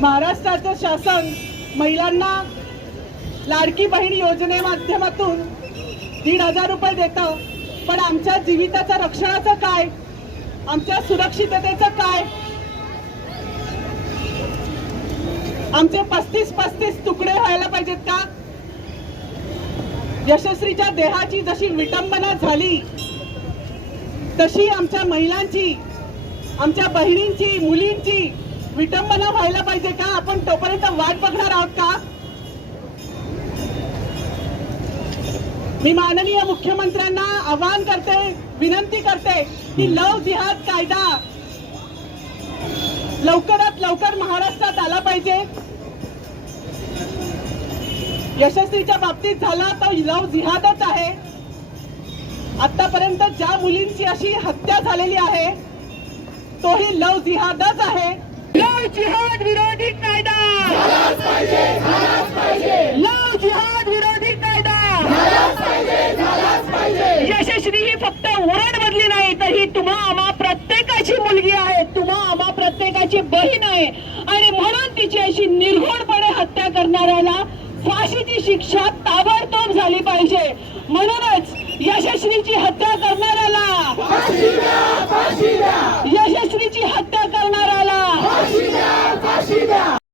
महाराष्ट्राचं शासन महिलांना लाडकी बहीण योजने माध्यमातून 1,500 रुपये देतं, पण आमच्या जीविताचं रक्षणाचं काय, आमच्या सुरक्षिततेचं काय? आमचे 35 तुकडे व्हायला पाहिजेत का? यशस्वीच्या देहाची जशी विटंबना झाली तशी आमच्या महिलांची, आमच्या बहिणींची, मुलींची विटंबना व्हायला पाहिजे का? आपण तोपर्यंत वाट बघणार आहोत का? मी माननीय मुख्यमंत्र्यांना आवाहन करते, विनंती करते की लव जिहाद कायदा लवकरात लवकर महाराष्ट्रात आला पाहिजे. यशस्वीच्या बाबतीत झाला तो लव जिहादच आहे. आतापर्यंत ज्या मुलींची अशी हत्या झालेली आहे तोही लव जिहादच आहे. लव जिहाद विरोधी कायदा झालाच पाहिजे, झालाच पाहिजे. लव जिहाद विरोधी कायदा झालाच पाहिजे, झालाच पाहिजे. यशस्वी ही फक्त ओरड बदली नाही तर ही तुम्हा आम्हा प्रत्येकाची मुलगी आहे, तुम्हा आम्हा प्रत्येकाची बहीण आहे आणि म्हणून तिची अशी निर्घृणपणे हत्या करणाऱ्याला फाशीची शिक्षा ताबडतोब झाली पाहिजे. म्हणूनच यशस्वीची हत्या करणाऱ्याला फाशी द्या, फाशी द्या. यशस्वीची हत्या